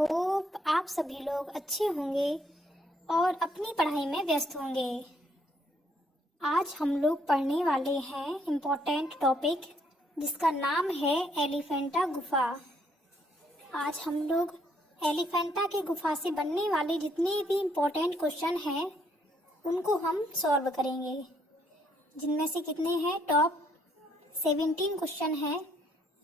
Hope आप सभी लोग अच्छे होंगे और अपनी पढ़ाई में व्यस्त होंगे। आज हम लोग पढ़ने वाले हैं इम्पोर्टेंट टॉपिक जिसका नाम है एलिफेंटा गुफा। आज हम लोग एलिफेंटा की गुफा से बनने वाले जितने भी इम्पोर्टेंट क्वेश्चन हैं उनको हम सॉल्व करेंगे, जिनमें से कितने हैं टॉप 17 क्वेश्चन हैं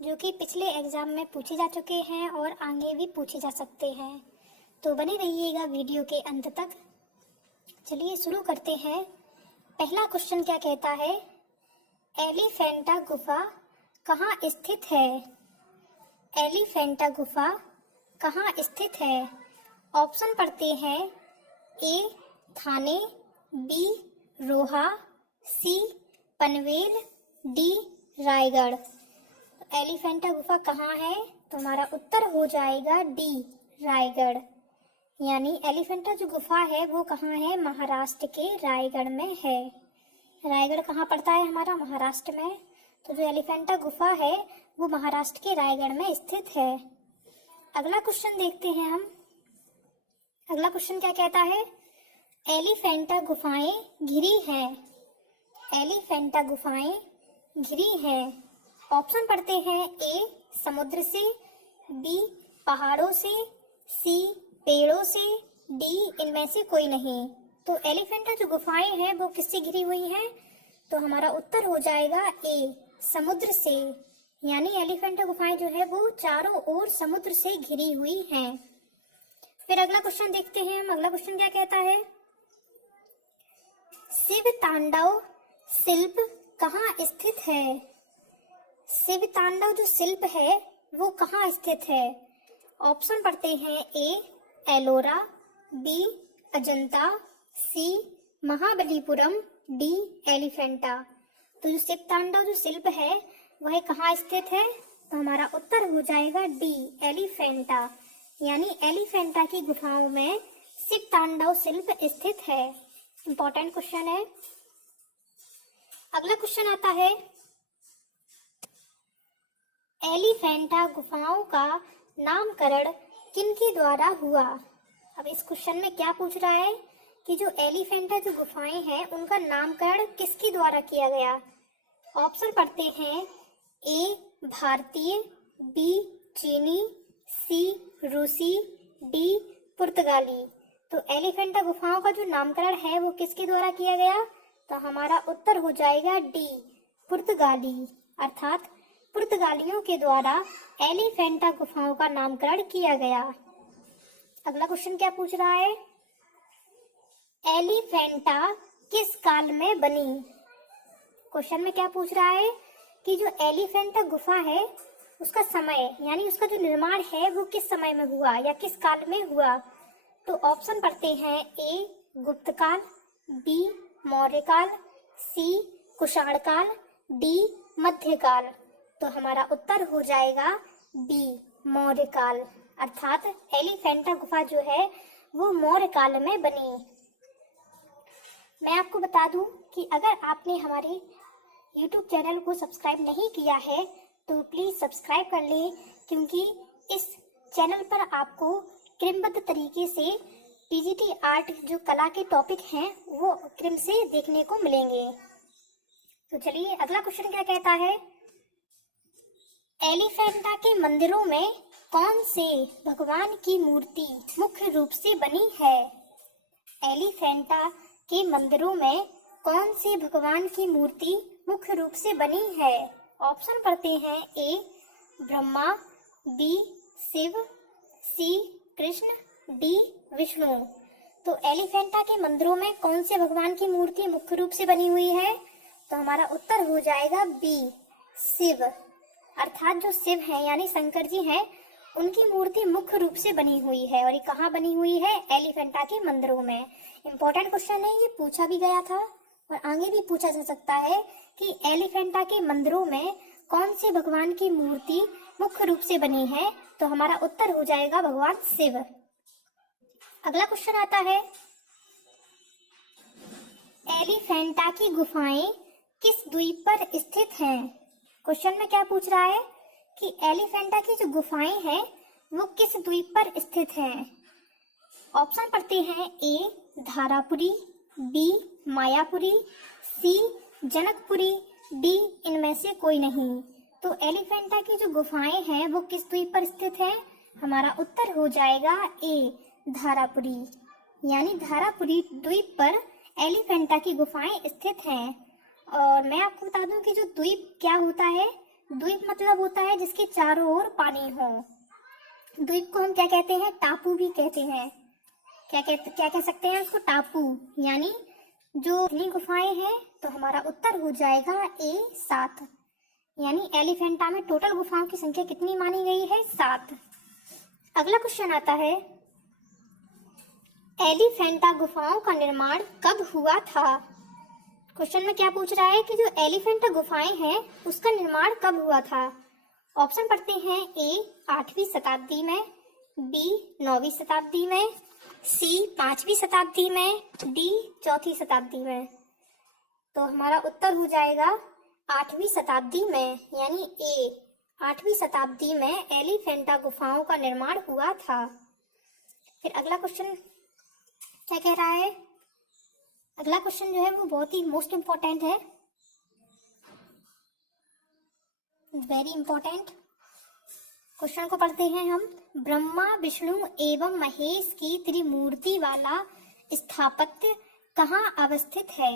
जो कि पिछले एग्ज़ाम में पूछे जा चुके हैं और आगे भी पूछे जा सकते हैं। तो बने रहिएगा वीडियो के अंत तक। चलिए शुरू करते हैं। पहला क्वेश्चन क्या कहता है, एलिफेंटा गुफा कहाँ स्थित है? एलिफेंटा गुफा कहाँ स्थित है? ऑप्शन पढ़ते हैं। ए थाने, बी रोहा, सी पनवेल, डी रायगढ़। एलिफेंटा गुफा कहाँ है? तो हमारा उत्तर हो जाएगा डी रायगढ़। यानी एलिफेंटा जो गुफा है वो कहाँ है? महाराष्ट्र के रायगढ़ में है। रायगढ़ कहाँ पड़ता है? हमारा महाराष्ट्र में। तो जो एलिफेंटा गुफा है वो महाराष्ट्र के रायगढ़ में स्थित है। अगला क्वेश्चन देखते हैं हम। अगला क्वेश्चन क्या कहता है, एलिफेंटा गुफाएं घिरी हैं। एलिफेंटा गुफाएं घिरी हैं। ऑप्शन पढ़ते हैं। ए समुद्र से, बी पहाड़ों से, सी पेड़ों से, डी इनमें से कोई नहीं। तो एलिफेंटा जो गुफाएं हैं वो किससे घिरी हुई हैं? तो हमारा उत्तर हो जाएगा ए समुद्र से। यानी एलिफेंटा गुफाएं जो है वो चारों ओर समुद्र से घिरी हुई हैं। फिर अगला क्वेश्चन देखते हैं हम। अगला क्वेश्चन क्या कहता है, शिव तांडव शिल्प कहाँ स्थित है? शिव तांडव जो शिल्प है वो कहाँ स्थित है? ऑप्शन पढ़ते हैं। ए एलोरा, बी अजंता, सी महाबलीपुरम, डी एलिफेंटा। तो जो शिव तांडव जो शिल्प है वह कहाँ स्थित है? तो हमारा उत्तर हो जाएगा डी एलिफेंटा। यानी एलिफेंटा की गुफाओं में शिव तांडव शिल्प स्थित है। इंपॉर्टेंट क्वेश्चन है। अगला क्वेश्चन आता है, एलिफेंटा गुफाओं का नामकरण किनके द्वारा हुआ? अब इस क्वेश्चन में क्या पूछ रहा है कि जो एलिफेंटा जो गुफाएं हैं उनका नामकरण किसके द्वारा किया गया? ऑप्शन पढ़ते हैं। ए भारतीय, बी चीनी, सी रूसी, डी पुर्तगाली। तो एलिफेंटा गुफाओं का जो नामकरण है वो किसके द्वारा किया गया? तो हमारा उत्तर हो जाएगा डी पुर्तगाली। अर्थात पुर्तगालियों के द्वारा एलिफेंटा गुफाओं का नामकरण किया गया। अगला क्वेश्चन क्या पूछ रहा है, एलिफेंटा किस काल में बनी? क्वेश्चन में क्या पूछ रहा है कि जो एलिफेंटा गुफा है उसका समय यानी उसका जो निर्माण है वो किस समय में हुआ या किस काल में हुआ? तो ऑप्शन पढ़ते हैं। ए गुप्त काल, बी मौर्य काल, सी कुषाण काल, डी मध्यकाल। तो हमारा उत्तर हो जाएगा बी मौर्य काल। अर्थात एलिफेंटा गुफा जो है वो मौर्य काल में बनी। मैं आपको बता दूं कि अगर आपने हमारे YouTube चैनल को सब्सक्राइब नहीं किया है तो प्लीज़ सब्सक्राइब कर लें, क्योंकि इस चैनल पर आपको क्रमबद्ध तरीके से टीजीटी आर्ट जो कला के टॉपिक हैं वो क्रम से देखने को मिलेंगे। तो चलिए अगला क्वेश्चन क्या कहता है, एलिफेंटा के मंदिरों में कौन से भगवान की मूर्ति मुख्य रूप से बनी है? एलिफेंटा के मंदिरों में कौन से भगवान की मूर्ति मुख्य रूप से बनी है? ऑप्शन पढ़ते हैं। ए ब्रह्मा, बी शिव, सी कृष्ण, डी विष्णु। तो एलिफेंटा के मंदिरों में कौन से भगवान की मूर्ति मुख्य रूप से बनी हुई है? तो हमारा उत्तर हो जाएगा बी शिव। अर्थात जो शिव हैं यानी शंकर जी हैं उनकी मूर्ति मुख्य रूप से बनी हुई है। और ये कहाँ बनी हुई है? एलिफेंटा के मंदिरों में। इम्पोर्टेंट क्वेश्चन है, ये पूछा भी गया था और आगे भी पूछा जा सकता है कि एलिफेंटा के मंदिरों में कौन से भगवान की मूर्ति मुख्य रूप से बनी है? तो हमारा उत्तर हो जाएगा भगवान शिव। अगला क्वेश्चन आता है, एलिफेंटा की गुफाएं किस द्वीप पर स्थित हैं? क्वेश्चन में क्या पूछ रहा है कि एलिफेंटा की जो गुफाएं हैं वो किस द्वीप पर स्थित है? ऑप्शन पढ़ते हैं। ए धारापुरी, बी मायापुरी, सी जनकपुरी, डी इनमें से कोई नहीं। तो एलिफेंटा की जो गुफाएं हैं वो किस द्वीप पर स्थित है? हमारा उत्तर हो जाएगा ए धारापुरी, यानी धारापुरी द्वीप पर एलिफेंटा की गुफाएं स्थित हैं। और मैं आपको बता दूं कि जो द्वीप क्या होता है, द्वीप मतलब होता है जिसके चारों ओर पानी हो। द्वीप को हम क्या कहते हैं? टापू भी कहते हैं। क्या कह सकते हैं उसको? टापू। यानी जो इतनी गुफाएं हैं, तो हमारा उत्तर हो जाएगा ए 7। यानी एलिफेंटा में टोटल गुफाओं की संख्या कितनी मानी गई है? 7। अगला क्वेश्चन आता है, एलिफेंटा गुफाओं का निर्माण कब हुआ था? क्वेश्चन में क्या पूछ रहा है कि जो एलिफेंटा गुफाएं हैं उसका निर्माण कब हुआ था? ऑप्शन पढ़ते हैं। ए 8वीं शताब्दी में, बी 9वीं शताब्दी में, सी 5वीं शताब्दी में, डी 4वीं शताब्दी में। तो हमारा उत्तर हो जाएगा 8वीं शताब्दी में, यानी ए 8वीं शताब्दी में एलिफेंटा गुफाओं का निर्माण हुआ था। फिर अगला क्वेश्चन क्या कह रहा है? अगला क्वेश्चन जो है वो बहुत ही मोस्ट इम्पोर्टेंट है, वेरी इंपॉर्टेंट। क्वेश्चन को पढ़ते हैं हम। ब्रह्मा विष्णु एवं महेश की त्रिमूर्ति वाला स्थापत्य कहाँ अवस्थित है?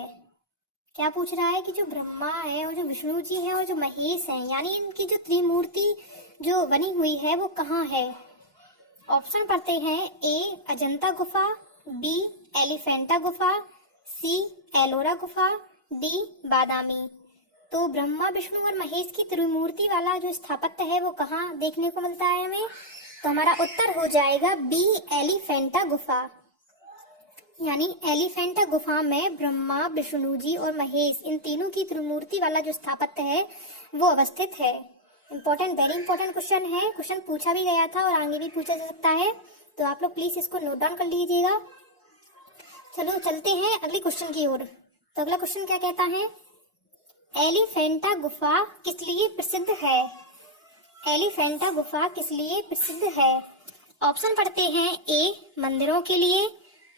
क्या पूछ रहा है कि जो ब्रह्मा है और जो विष्णु जी है और जो महेश है, यानी इनकी जो त्रिमूर्ति जो बनी हुई है वो कहाँ है? ऑप्शन पढ़ते हैं। ए अजंता गुफा, बी एलिफेंटा गुफा, सी एलोरा गुफा, डी बादामी। तो ब्रह्मा विष्णु और महेश की त्रिमूर्ति वाला जो स्थापत्य है वो कहाँ देखने को मिलता है हमें? तो हमारा उत्तर हो जाएगा बी एलिफेंटा गुफा। यानी एलिफेंटा गुफा में ब्रह्मा विष्णु जी और महेश इन तीनों की त्रिमूर्ति वाला जो स्थापत्य है वो अवस्थित है। इंपॉर्टेंट, वेरी इंपॉर्टेंट क्वेश्चन है। क्वेश्चन पूछा भी गया था और आगे भी पूछा जा सकता है, तो आप लोग प्लीज इसको नोट डाउन कर लीजिएगा। चलो चलते हैं अगले क्वेश्चन की ओर। तो अगला क्वेश्चन क्या कहता है? एलिफेंटा गुफा किस लिए प्रसिद्ध है? एलिफेंटा गुफा किस लिए प्रसिद्ध है? ऑप्शन पढ़ते हैं। ए मंदिरों के लिए,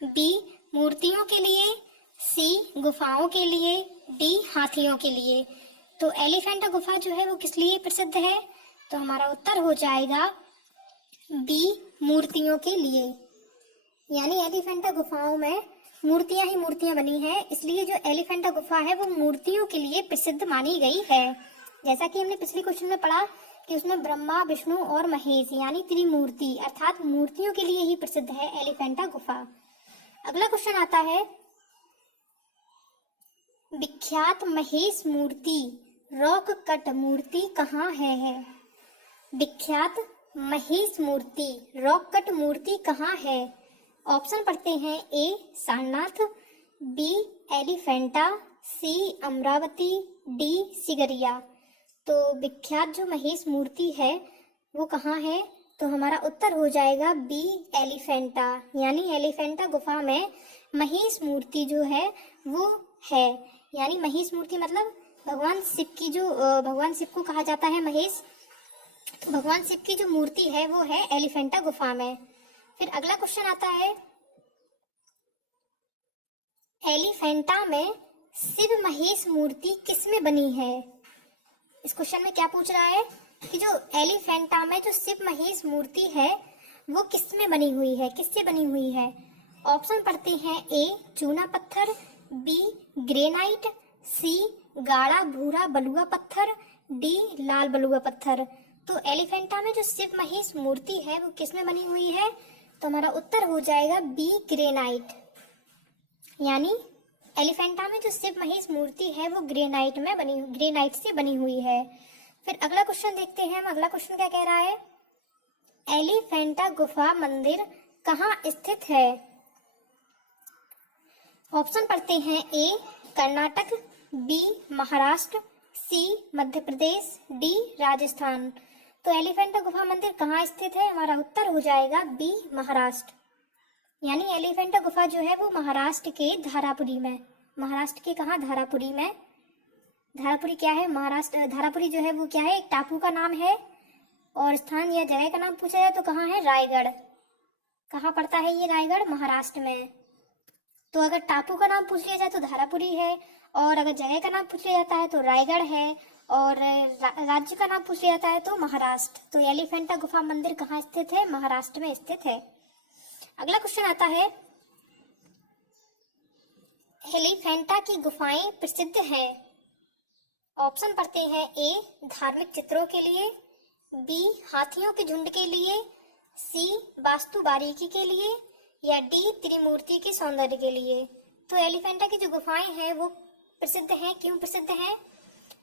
बी मूर्तियों के लिए, सी गुफाओं के लिए, डी हाथियों के लिए। तो एलिफेंटा गुफा जो है वो किस लिए प्रसिद्ध है? तो हमारा उत्तर हो जाएगा बी मूर्तियों के लिए। यानी एलिफेंटा गुफाओं में मूर्तियां ही मूर्तियां बनी हैं, इसलिए जो एलिफेंटा गुफा है वो मूर्तियों के लिए प्रसिद्ध मानी गई है। जैसा कि हमने पिछले क्वेश्चन में पढ़ा कि उसमें ब्रह्मा विष्णु और महेश यानी त्रिमूर्ति अर्थात मूर्तियों के लिए ही प्रसिद्ध है एलिफेंटा गुफा। अगला क्वेश्चन आता है, विख्यात महेश मूर्ति रॉक कट मूर्ति कहाँ है? विख्यात महेश मूर्ति रॉक कट मूर्ति कहाँ है? ऑप्शन पढ़ते हैं। ए सारनाथ, बी एलिफेंटा, सी अमरावती, डी सिगरिया। तो विख्यात जो महेश मूर्ति है वो कहाँ है? तो हमारा उत्तर हो जाएगा बी एलिफेंटा। यानी एलिफेंटा गुफा में महेश मूर्ति जो है वो है। यानी महेश मूर्ति मतलब भगवान शिव को कहा जाता है महेश। भगवान शिव की जो मूर्ति है वो है एलिफेंटा गुफा में। फिर अगला क्वेश्चन आता है, एलिफेंटा में शिव महेश मूर्ति किस में बनी है? इस क्वेश्चन में क्या पूछ रहा है कि जो एलिफेंटा में जो शिव महेश मूर्ति है वो किस में बनी हुई है, किससे बनी हुई है? ऑप्शन पढ़ते हैं। ए चूना पत्थर, बी ग्रेनाइट, सी गाढ़ा भूरा बलुआ पत्थर, डी लाल बलुआ पत्थर। तो एलिफेंटा में जो शिव महेश मूर्ति है वो किस में बनी हुई है? तो हमारा उत्तर हो जाएगा बी ग्रेनाइट। यानी एलिफेंटा में जो शिव महेश मूर्ति है वो ग्रेनाइट से बनी हुई है। फिर अगला क्वेश्चन देखते हैं हम। अगला क्वेश्चन क्या कह रहा है, एलिफेंटा गुफा मंदिर कहाँ स्थित है? ऑप्शन पढ़ते हैं। ए कर्नाटक, बी महाराष्ट्र, सी मध्य प्रदेश, डी राजस्थान। तो एलिफेंटा गुफा मंदिर कहाँ स्थित है? हमारा उत्तर हो जाएगा बी महाराष्ट्र। यानी एलिफेंटा गुफा जो है वो महाराष्ट्र के धारापुरी में, महाराष्ट्र के कहाँ? धारापुरी में। धारापुरी क्या है? महाराष्ट्र धारापुरी जो है वो क्या है? एक टापू का नाम है और स्थान या जगह का नाम पूछा जाए तो कहाँ है? रायगढ़। कहाँ पड़ता है ये रायगढ़? महाराष्ट्र में। तो अगर टापू का नाम पूछ लिया जाए तो धारापुरी है, और अगर जगह का नाम पूछ लिया जाता है तो रायगढ़ है, और राज्य का नाम पूछ लिया जाता है तो महाराष्ट्र। तो एलिफेंटा गुफा मंदिर कहाँ स्थित है? महाराष्ट्र में स्थित है। अगला क्वेश्चन आता है, एलिफेंटा की गुफाएं प्रसिद्ध हैं। ऑप्शन पढ़ते हैं, ए धार्मिक चित्रों के लिए, बी हाथियों के झुंड के लिए, सी वास्तु बारीकी के लिए, या डी त्रिमूर्ति के सौंदर्य के लिए। तो एलिफेंटा की जो गुफाएं हैं वो प्रसिद्ध हैं। क्यों प्रसिद्ध हैं?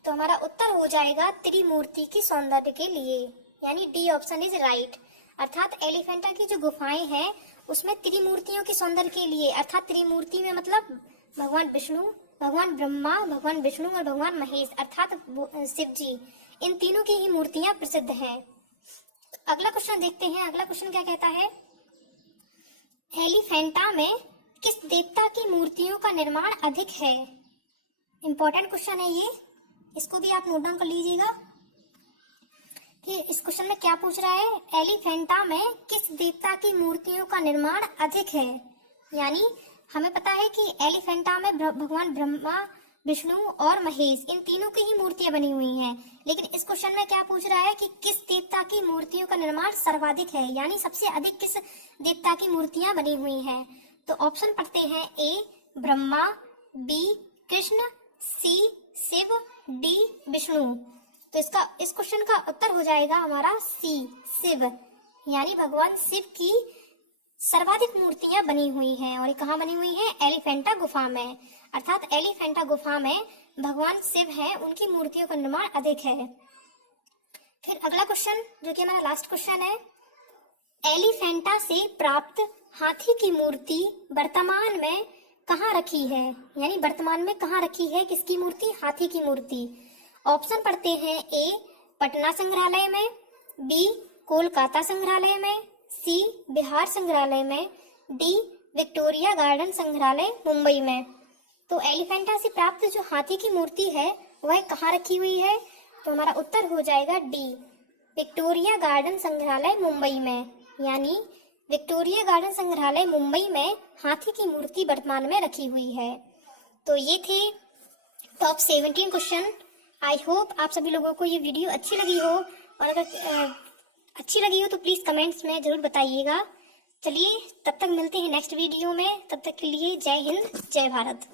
तो हमारा उत्तर हो जाएगा त्रिमूर्ति के सौंदर्य के लिए, यानी डी ऑप्शन इज राइट। अर्थात एलिफेंटा की जो गुफाएं हैं उसमें त्रिमूर्तियों के सौंदर्य के लिए, अर्थात त्रिमूर्ति में मतलब भगवान विष्णु, भगवान ब्रह्मा, भगवान विष्णु और भगवान महेश अर्थात शिव जी, इन तीनों की ही मूर्तियां प्रसिद्ध हैं। अगला क्वेश्चन देखते हैं। अगला क्वेश्चन क्या कहता है, एलिफेंटा में किस देवता की मूर्तियों का निर्माण अधिक है? इंपॉर्टेंट क्वेश्चन है ये, इसको भी आप नोट डाउन कर लीजिएगा कि इस क्वेश्चन में क्या पूछ रहा है। एलिफेंटा में किस देवता की मूर्तियों का निर्माण अधिक है? यानी हमें पता है कि एलिफेंटा में भगवान ब्रह्मा, विष्णु और महेश इन तीनों की ही मूर्तियां बनी हुई हैं, लेकिन इस क्वेश्चन में क्या पूछ रहा है कि किस देवता की मूर्तियों का निर्माण सर्वाधिक है, यानी सबसे अधिक किस देवता की मूर्तियां बनी हुई हैं। तो ऑप्शन पढ़ते हैं, ए ब्रह्मा, बी कृष्ण, सी शिव, डी विष्णु। तो इस क्वेश्चन का उत्तर हो जाएगा हमारा सी शिव, यानी भगवान शिव की सर्वाधिक मूर्तियां बनी हुई हैं। और ये कहाँ बनी हुई हैं? एलिफेंटा गुफा में। अर्थात एलिफेंटा गुफा में भगवान शिव हैं, उनकी मूर्तियों का निर्माण अधिक है। फिर अगला क्वेश्चन जो कि हमारा लास्ट क्वेश्चन है, एलिफेंटा से प्राप्त हाथी की मूर्ति वर्तमान में कहाँ रखी है? यानी वर्तमान में कहाँ रखी है किसकी मूर्ति? हाथी की मूर्ति। ऑप्शन पढ़ते हैं, ए पटना संग्रहालय में, बी कोलकाता संग्रहालय में, सी बिहार संग्रहालय में, डी विक्टोरिया गार्डन संग्रहालय मुंबई में। तो एलिफेंटा से प्राप्त जो हाथी की मूर्ति है वह कहाँ रखी हुई है? तो हमारा उत्तर हो जाएगा डी विक्टोरिया गार्डन संग्रहालय मुंबई में, यानी विक्टोरिया गार्डन संग्रहालय मुंबई में हाथी की मूर्ति वर्तमान में रखी हुई है। तो ये थे टॉप 17 क्वेश्चन। आई होप आप सभी लोगों को ये वीडियो अच्छी लगी हो, और अगर अच्छी लगी हो तो प्लीज कमेंट्स में जरूर बताइएगा। चलिए तब तक मिलते हैं नेक्स्ट वीडियो में, तब तक के लिए जय हिंद जय भारत।